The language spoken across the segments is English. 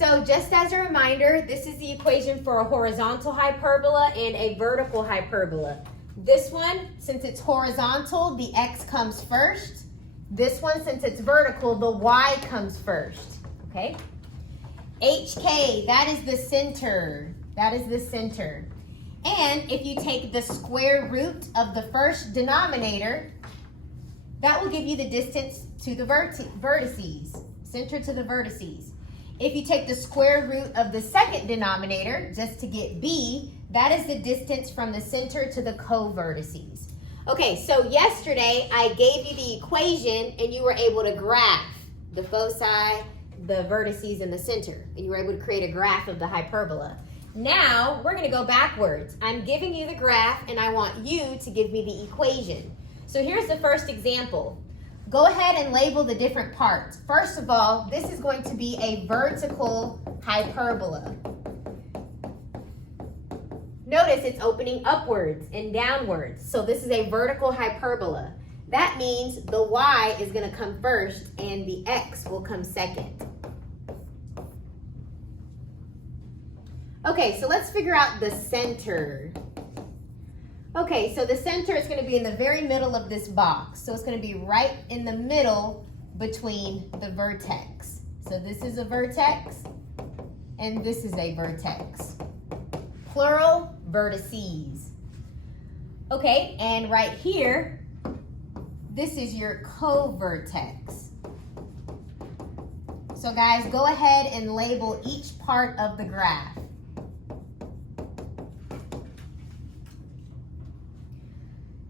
So just as a reminder, this is the equation for a horizontal hyperbola and a vertical hyperbola. This one, since it's horizontal, the x comes first. This one, since it's vertical, the y comes first, okay? HK, that is the center. That is the center. And if you take the square root of the first denominator, that will give you the distance to the vertices, center to the vertices. If you take the square root of the second denominator, just to get b, that is the distance from the center to the co-vertices. Okay, so yesterday I gave you the equation and you were able to graph the foci, the vertices, and the center. And you were able to create a graph of the hyperbola. Now, we're going to go backwards. I'm giving you the graph and I want you to give me the equation. So here's the first example. Go ahead and label the different parts. First of all, this is going to be a vertical hyperbola. Notice it's opening upwards and downwards. So this is a vertical hyperbola. That means the y is going to come first and the x will come second. Okay, so let's figure out the center. Okay, so the center is going to be in the very middle of this box. So it's going to be right in the middle between the vertex. So this is a vertex and this is a vertex. Plural, vertices. Okay, and right here, this is your co-vertex. So guys, go ahead and label each part of the graph.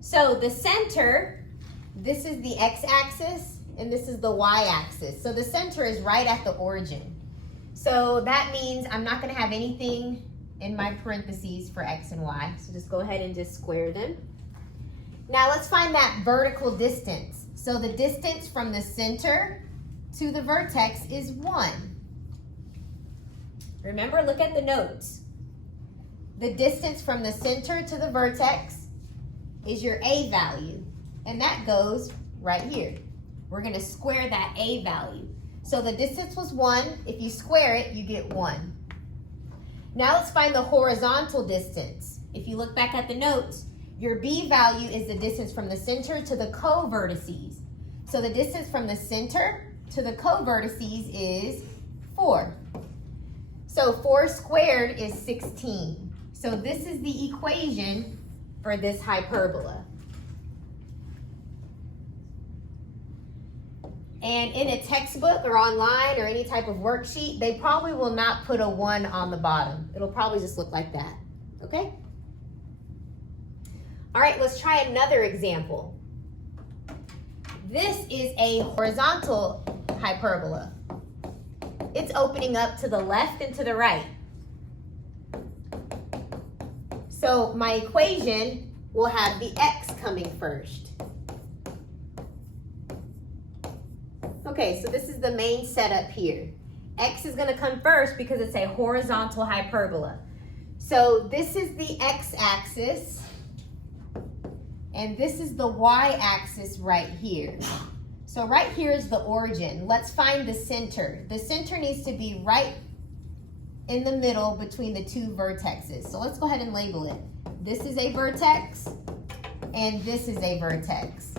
So the center, this is the x-axis and this is the y-axis. So the center is right at the origin. So that means I'm not going to have anything in my parentheses for x and y. So just go ahead and just square them. Now let's find that vertical distance. So the distance from the center to the vertex is 1. Remember, look at the notes. The distance from the center to the vertex is your a value, and that goes right here. We're going to square that a value. So the distance was 1. If you square it, you get 1. Now let's find the horizontal distance. If you look back at the notes, your b value is the distance from the center to the co-vertices. So the distance from the center to the co-vertices is 4. So 4 squared is 16. So this is the equation for this hyperbola. And in a textbook or online or any type of worksheet, they probably will not put a 1 on the bottom. It'll probably just look like that, okay? All right, let's try another example. This is a horizontal hyperbola. It's opening up to the left and to the right. So my equation will have the x coming first. Okay, so this is the main setup here. X is going to come first because it's a horizontal hyperbola. So this is the x-axis, and this is the y-axis right here. So right here is the origin. Let's find the center. The center needs to be right in the middle between the two vertexes. So let's go ahead and label it. This is a vertex, and this is a vertex.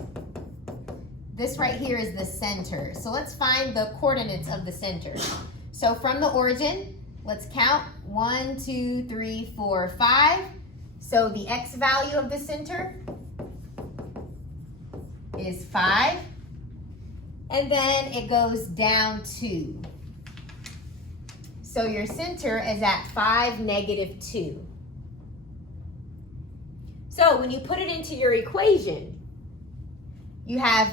This right here is the center. So let's find the coordinates of the center. So from the origin, let's count 1, 2, 3, 4, 5. So the x value of the center is 5. And then it goes down 2. So your center is at 5, -2. So when you put it into your equation, you have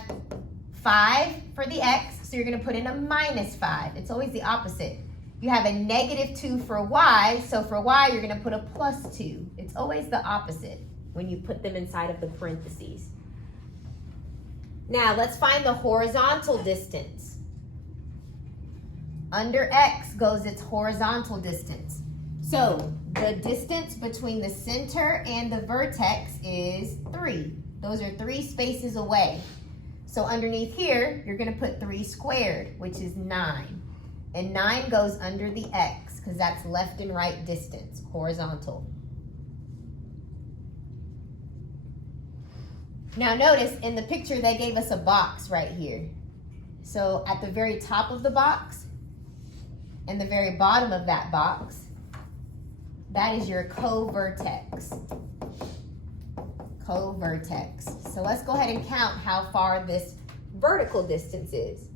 5 for the x, so you're going to put in a -5. It's always the opposite. You have a -2 for y, so for y you're going to put a +2. It's always the opposite when you put them inside of the parentheses. Now let's find the horizontal distance. Under x goes its horizontal distance. So the distance between the center and the vertex is 3. Those are 3 spaces away. So underneath here, you're going to put 3 squared, which is 9. And 9 goes under the X because that's left and right distance, horizontal. Now notice in the picture they gave us a box right here. So at the very top of the box and the very bottom of that box, that is your co-vertex. Co-vertex. So let's go ahead and count how far this vertical distance is.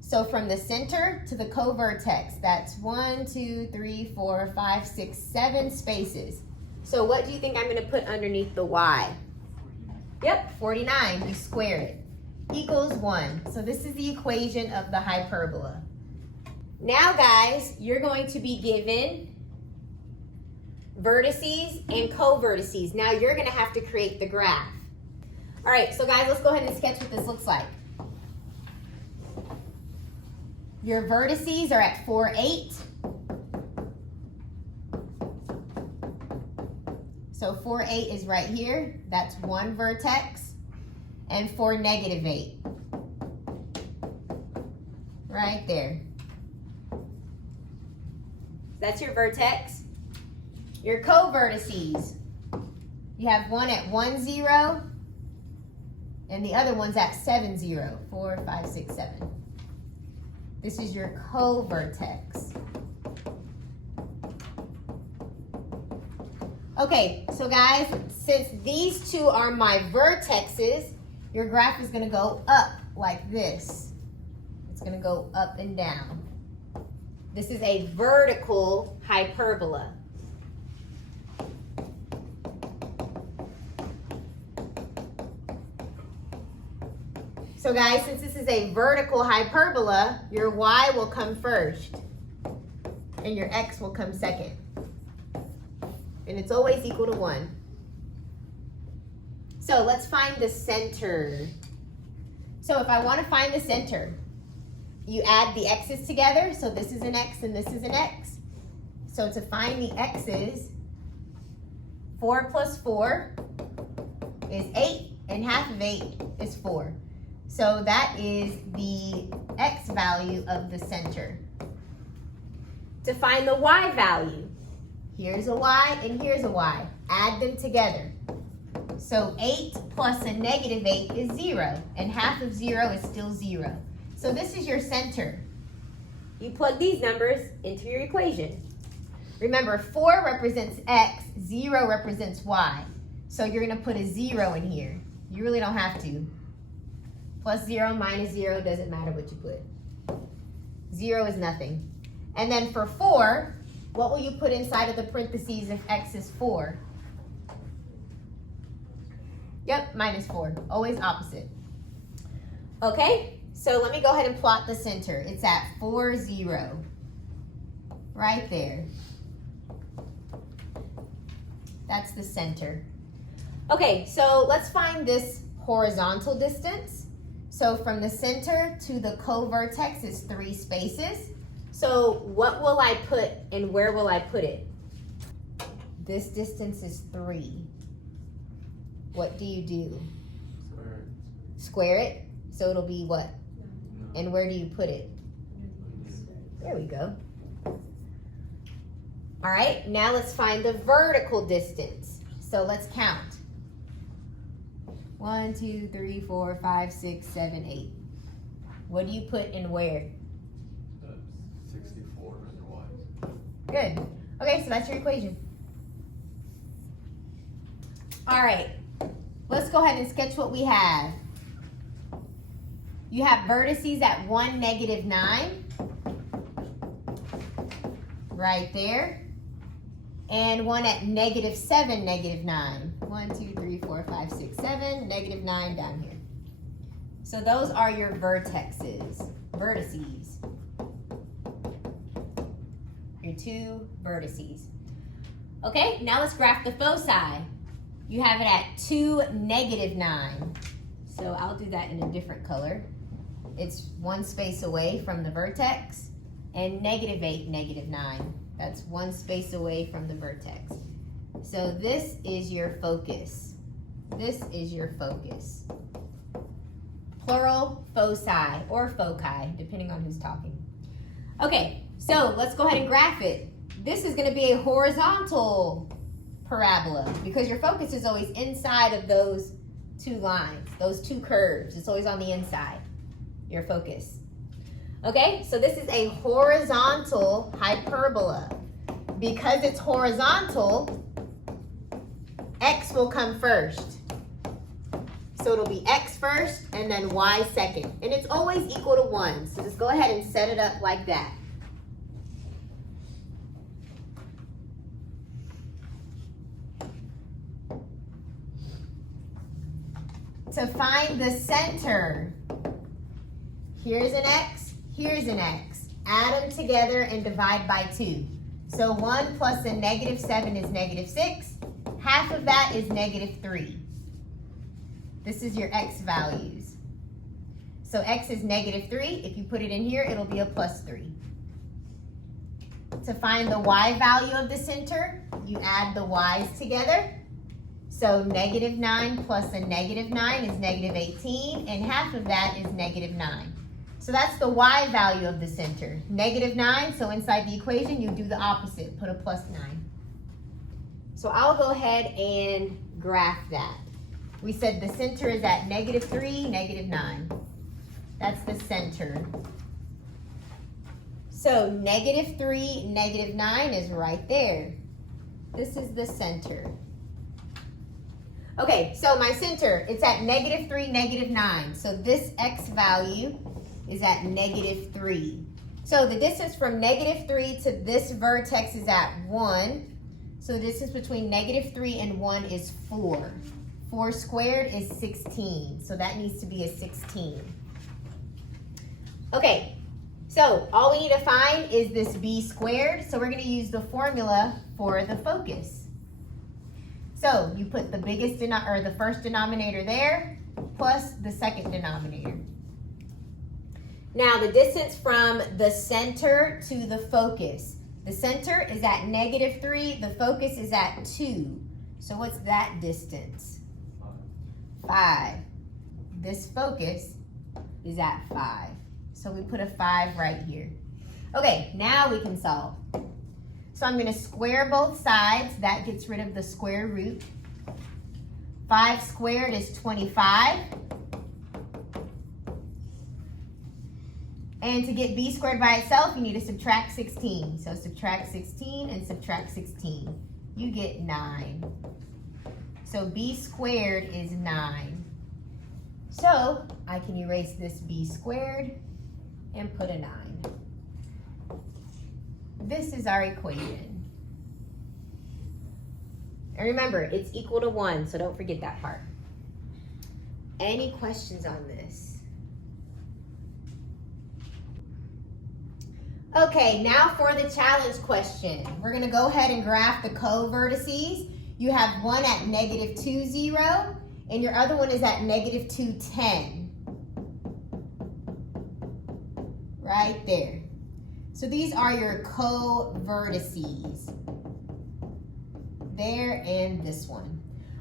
So from the center to the co-vertex, that's 1, 2, 3, 4, 5, 6, 7 spaces. So what do you think I'm going to put underneath the Y? Yep, 49. You square it. Equals 1. So this is the equation of the hyperbola. Now, guys, you're going to be given vertices and co-vertices. Now you're going to have to create the graph. All right, so guys, let's go ahead and sketch what this looks like. Your vertices are at 4, 8. So 4, 8 is right here. That's one vertex. And 4, negative 8. Right there. That's your vertex. Your co-vertices. You have one at 1, 0. And the other one's at 7, 0. 4, 5, 6, 7. This is your co-vertex. Okay, so guys, since these two are my vertexes, your graph is going to go up like this. It's going to go up and down. This is a vertical hyperbola. So guys, since this is a vertical hyperbola, your y will come first and your x will come second. And it's always equal to 1. So let's find the center. So if I want to find the center, you add the x's together. So this is an x and this is an x. So to find the x's, 4 plus 4 is 8, and half of 8 is 4. So that is the x value of the center. To find the y value, here's a y and here's a y. Add them together. So 8 plus a negative 8 is 0, and half of 0 is still 0. So this is your center. You plug these numbers into your equation. Remember, 4 represents x, 0 represents y. So you're going to put a 0 in here. You really don't have to. Plus 0 minus 0, doesn't matter what you put. 0 is nothing. And then for 4, what will you put inside of the parentheses if x is 4? Yep, minus 4. Always opposite. Okay, so let me go ahead and plot the center. It's at 4, 0. Right there. That's the center. Okay, so let's find this horizontal distance. So from the center to the co-vertex is 3 spaces. So what will I put and where will I put it? This distance is 3. What do you do? Square it. Square it? So it'll be what? And where do you put it? There we go. All right, now let's find the vertical distance. So let's count. 1, 2, 3, 4, 5, 6, 7, 8. What do you put and where? 64 and y. Good. Okay, so that's your equation. All right, let's go ahead and sketch what we have. You have vertices at 1, negative 9. Right there. And one at negative 7, negative 9. 1, 2, 3, 4, 5, 6, 7, negative 9 down here. So those are your vertices. Your 2 vertices. Okay, now let's graph the foci. You have it at 2, negative 9. So I'll do that in a different color. It's 1 space away from the vertex. And negative 8, negative 9. That's 1 space away from the vertex. So this is your focus. This is your focus. Plural foci or foci, depending on who's talking. Okay, so let's go ahead and graph it. This is going to be a horizontal parabola because your focus is always inside of those two lines, those two curves. It's always on the inside, your focus. Okay, so this is a horizontal hyperbola. Because it's horizontal, x will come first. So it'll be x first and then y second. And it's always equal to 1. So just go ahead and set it up like that. To find the center, here's an x, here's an x. Add them together and divide by 2. So 1 plus a -7 is -6. Half of that is -3. This is your x values. So x is -3. If you put it in here, it'll be a +3. To find the y value of the center, you add the y's together. So -9 plus a -9 is -18, and half of that is -9. So that's the y value of the center. -9, so inside the equation, you do the opposite, put a +9. So I'll go ahead and graph that. We said the center is at -3, -9. That's the center. So -3, -9 is right there. This is the center. Okay, so my center, it's at -3, -9. So this x value is at -3. So the distance from -3 to this vertex is at 1. So the distance between -3 and 1 is 4. 4 squared is 16. So that needs to be a 16. Okay, so all we need to find is this b squared. So we're going to use the formula for the focus. So you put the the first denominator there plus the second denominator. Now the distance from the center to the focus. The center is at -3, the focus is at 2. So what's that distance? 5. This focus is at 5. So we put a 5 right here. Okay, now we can solve. So I'm going to square both sides. That gets rid of the square root. 5 squared is 25. And to get b squared by itself, you need to subtract 16. So subtract 16 and subtract 16. You get 9. So b squared is 9. So I can erase this b squared and put a 9. This is our equation. And remember, it's equal to 1, so don't forget that part. Any questions on this? Okay, now for the challenge question. We're going to go ahead and graph the co-vertices. You have one at -2, 0, and your other one is at -2, 10. Right there. So these are your co-vertices. There and this one.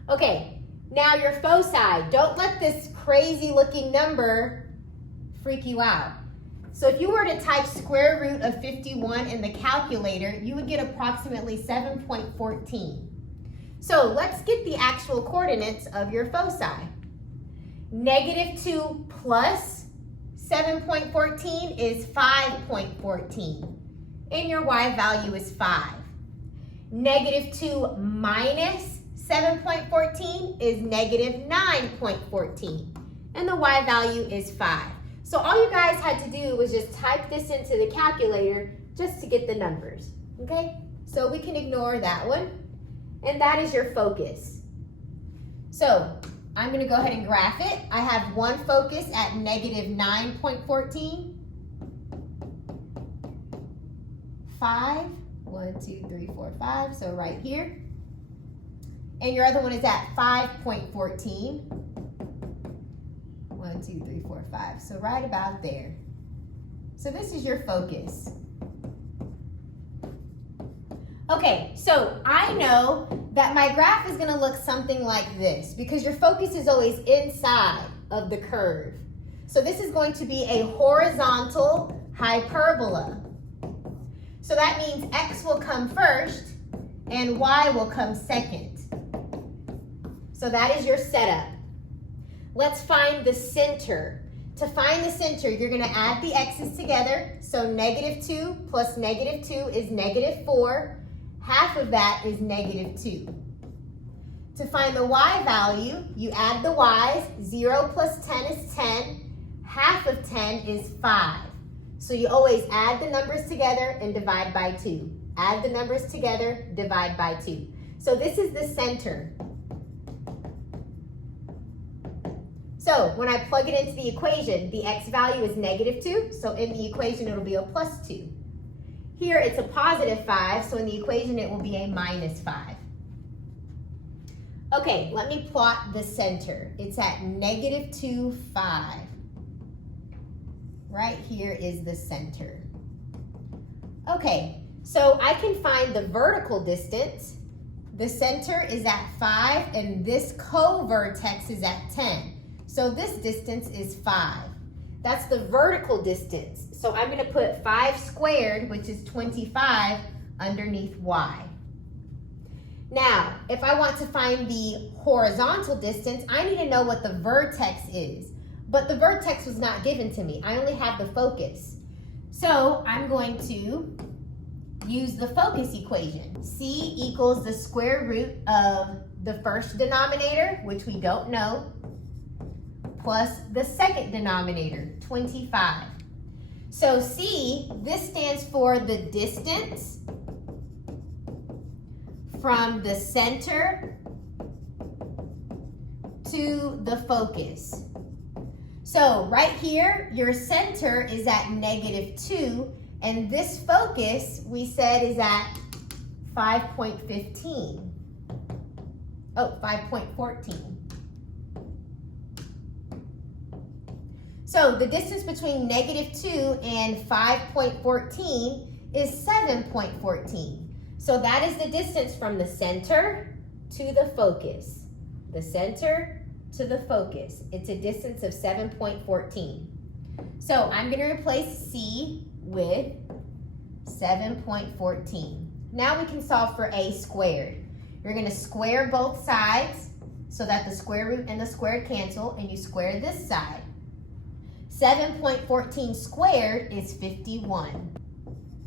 Okay, now your foci. Don't let this crazy looking number freak you out. So if you were to type square root of 51 in the calculator, you would get approximately 7.14. So let's get the actual coordinates of your foci. -2 plus 7.14 is 5.14. And your y value is 5. -2 minus 7.14 is -9.14. And the y value is 5. So all you guys had to do was just type this into the calculator just to get the numbers, okay? So we can ignore that one. And that is your focus. So I'm gonna go ahead and graph it. I have one focus at -9.14. 5, 1, 2, 3, 4, 5, so right here. And your other one is at 5.14. 1, 2, 3, 4, 5. So right about there. So this is your focus. Okay, so I know that my graph is going to look something like this because your focus is always inside of the curve. So this is going to be a horizontal hyperbola. So that means x will come first and y will come second. So that is your setup. Let's find the center. To find the center, you're going to add the x's together. So -2 plus -2 is -4. Half of that is -2. To find the y value, you add the y's. 0 plus 10 is 10. Half of 10 is 5. So you always add the numbers together and divide by 2. Add the numbers together, divide by 2. So this is the center. So when I plug it into the equation, the x value is -2. So in the equation, it'll be a +2. Here, it's a +5. So in the equation, it will be a -5. Okay, let me plot the center. It's at -2, 5. Right here is the center. Okay, so I can find the vertical distance. The center is at 5 and this co-vertex is at 10. So this distance is 5. That's the vertical distance. So I'm going to put 5 squared, which is 25, underneath y. Now, if I want to find the horizontal distance, I need to know what the vertex is. But the vertex was not given to me. I only have the focus. So I'm going to use the focus equation. C equals the square root of the first denominator, which we don't know, plus the second denominator, 25. So C, this stands for the distance from the center to the focus. So right here, your center is at -2, and this focus, we said, is at 5.15. Oh, 5.14. So the distance between -2 and 5.14 is 7.14. So that is the distance from the center to the focus. The center to the focus. It's a distance of 7.14. So I'm going to replace C with 7.14. Now we can solve for a squared. You're going to square both sides so that the square root and the squared cancel, and you square this side. 7.14 squared is 51.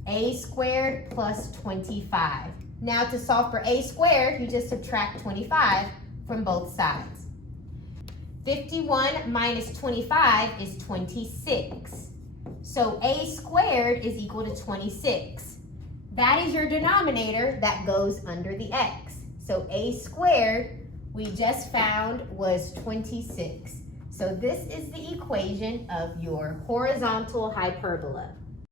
A squared plus 25. Now to solve for a squared, you just subtract 25 from both sides. 51 minus 25 is 26. So a squared is equal to 26. That is your denominator that goes under the x. So a squared, we just found, was 26. So this is the equation of your horizontal hyperbola.